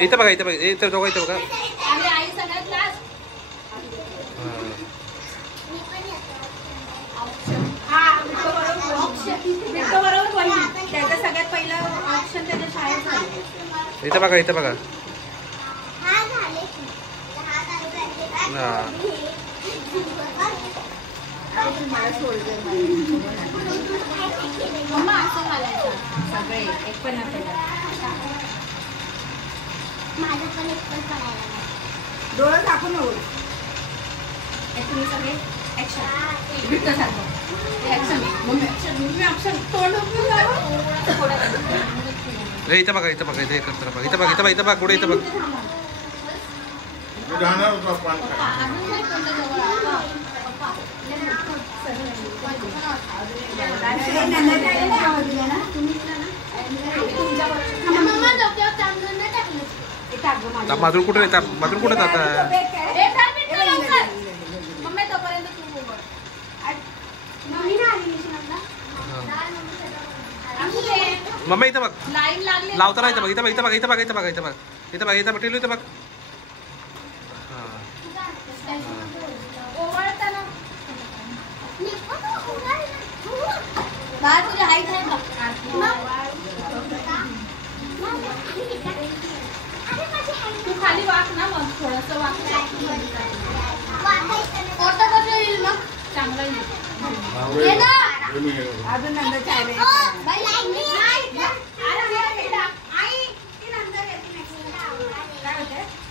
इथं बघा, इथं बघा, इथं दोघं इथं बघा. आई सगळ्यात लास्ट. त्याचं सगळ्यात पहिलं ऑप्शन त्याच्या शाळेत झालं. इथं बघा, इथं बघा. मम्मा असं घालायचं सगळे एक पण डोळं दाखवून तुम्ही सगळे इथं बघा, इथं बघा, इथे करतो बघा, इथं बघा, इथं बघा, इथं बघा, पुढे इथं बघ. माधुर कुठे येतात? माधुर कुठे जातात? मम्मी इथं बघ, लावताना इथं बघ, इथं बघ, इथं बघ, इथं बघ, इथं बघ, इथं बघ, इथं बघ, इथं बघ, टिलू इथं बघ. तू खाली वाक ना, मग थोडंसं वाक. फोटो कसं येईल मग? चांगलं येईल. अजून नंतर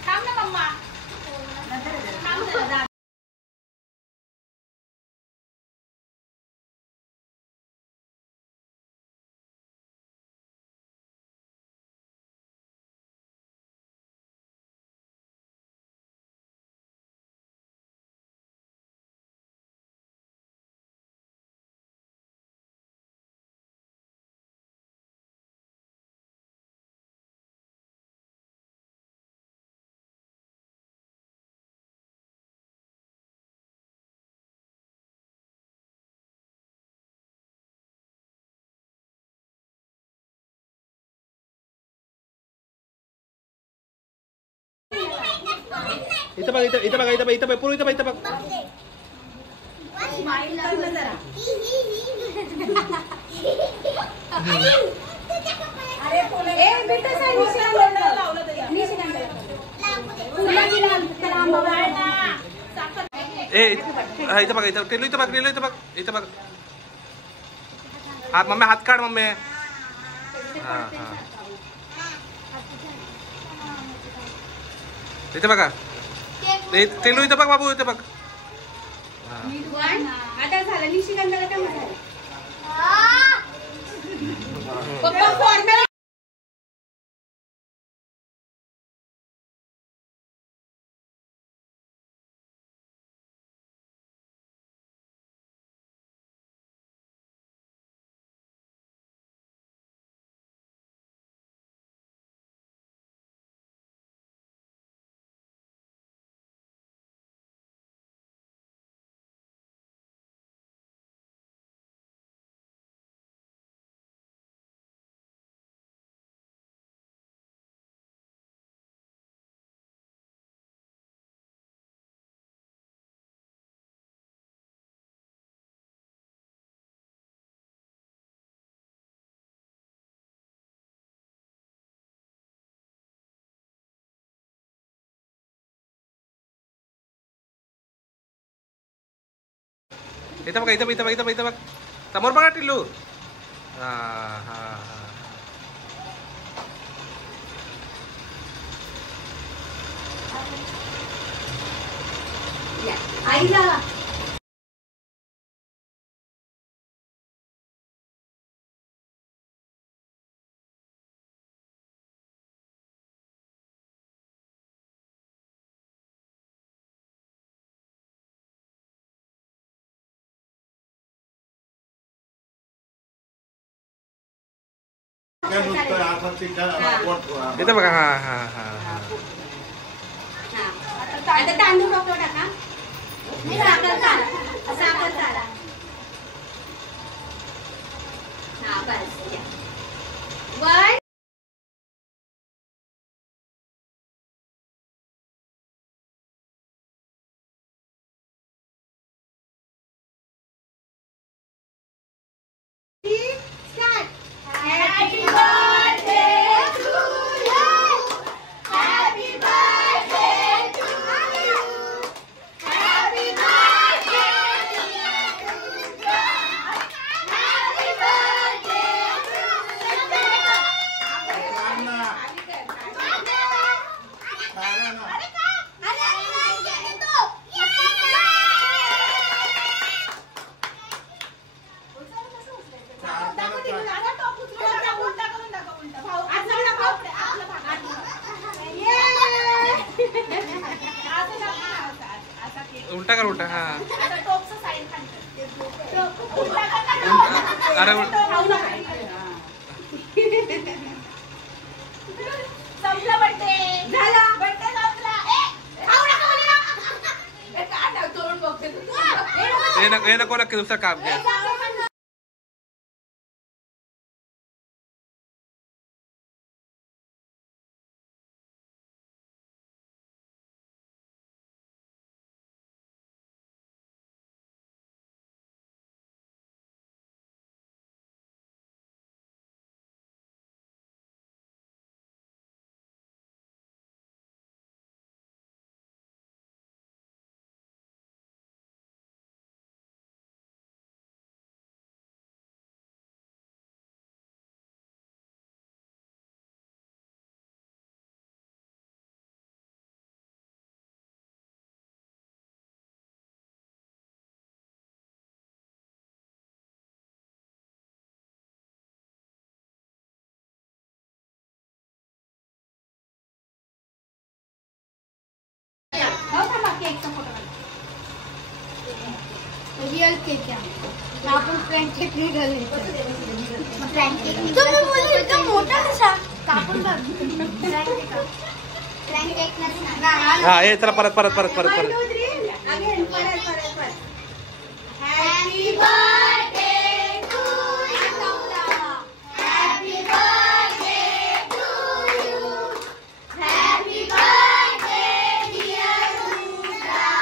थांब ना मम्मा. इथं बघ, इथं इथं बघा, इथं बघ, इथं बघ, पुढे इथं बघ, इथं बघ. इथं बघा, इथं टेलू, इथं बघ, टेलू इथं बघ, इथं बघ. हात मम्मी, हात काढ मम्मी. हा हा, इथं बघा, टेलू इथं बघ बाबू, इथं बघ. आता झालं निशिगंधाला काय झालं? इथं बघा, इथं इथं इथं इथं बघ, समोर बघा टिल्लू. हा हा हा, आईला इथं बघा. हा हा हा हा, आता तांदूळ टाका. साखर चाला. हा बस. उलटा कर उलटा. हा आता टोपचं साईड खाली. अरे संपला बर्थडे झाला. बर्थडे संपला. खाऊ नका मला. काय तोडून बघते तू. हे नको नक्की दुसरं काम घ्या. रियल केक आहे. आपण फ्रँक केक नाही घालू. फ्रँक केक तुम्ही बोलले एकदम मोठा कसा कापून बघ. फ्रँक केक नसणार. हा हे चला परत परत परत परत परत. Happy birthday to you. Happy birthday to you. Happy birthday dear Rudra.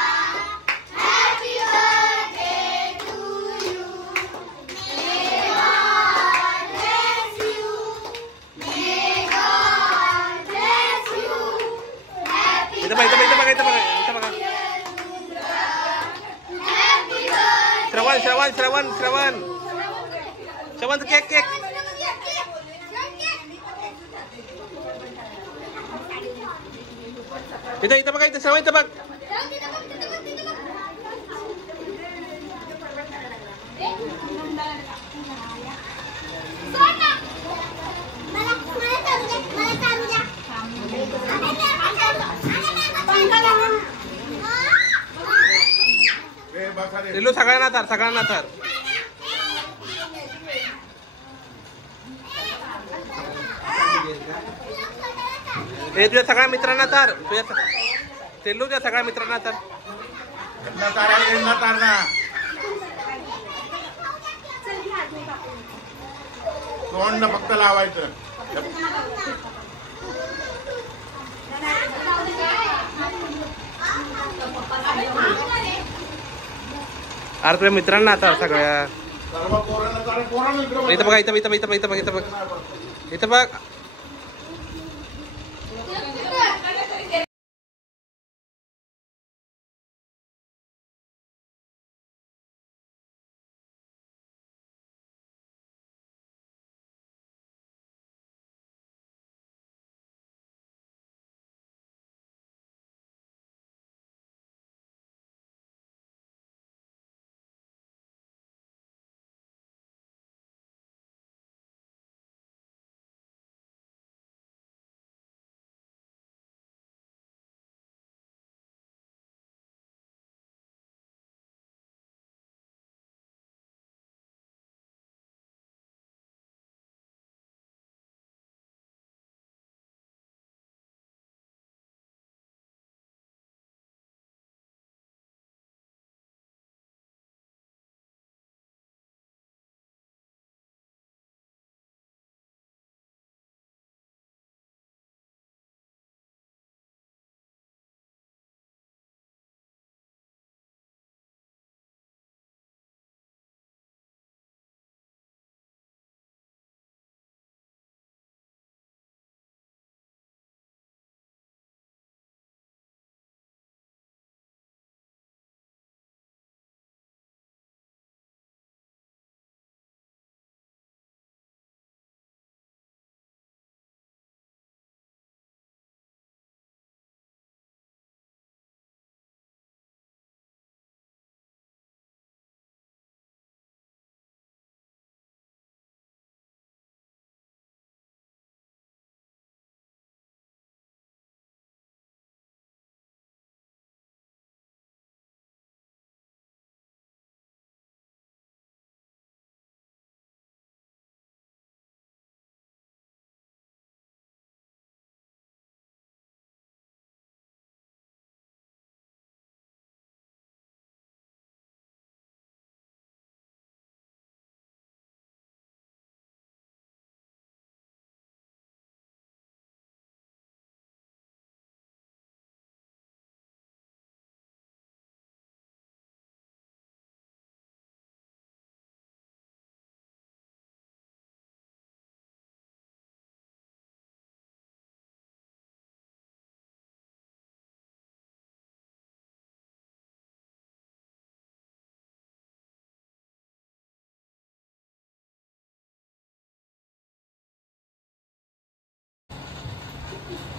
Happy birthday to you. May God bless you. May God bless you. Happy इथं बघा इथं बघा इथं बघा इथं बघा. श्रवण श्रवण श्रवण श्रवण श्रवण केक केक. इथं इथं बघा इथं श्रवण इथं बघ. टिल्लू सगळ्यांना तर सगळ्यांना तर. हे तुझ्या सगळ्या मित्रांना तर तुझ्या टिल्लूच्या सगळ्या मित्रांना तर. तोंड फक्त लावायचं. अरे तुझ्या मित्रांना आता सगळ्या. सर्व पोरांना इथं बघा इथं इथं इथं इथं बघ इथं बघ इथं बघ.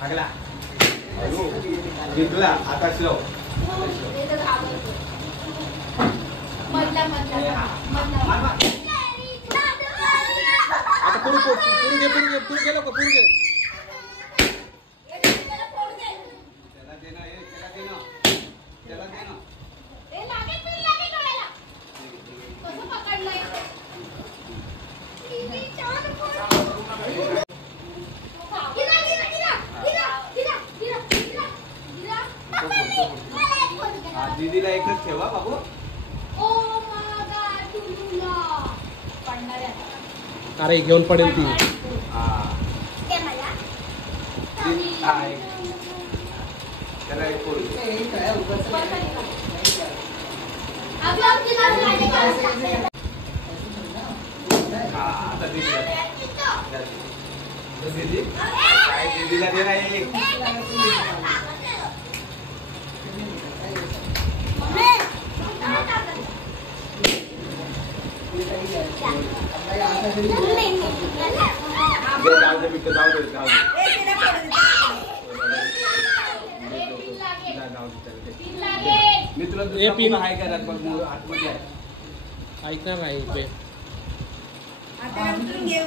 लागला जिंकला आता स्लो आता पुढे घे लोक पुढे घे त्याला देणं त्याला देणं दीदीला एकच ठेवा बाबू अरे घेऊन पडेल ती त्याला एक पोळी आता दीदी काय दीदीला दे नाही मी तुला पिन हाय करत बघ आतमध्ये ऐक ना नाही आता उतरून घे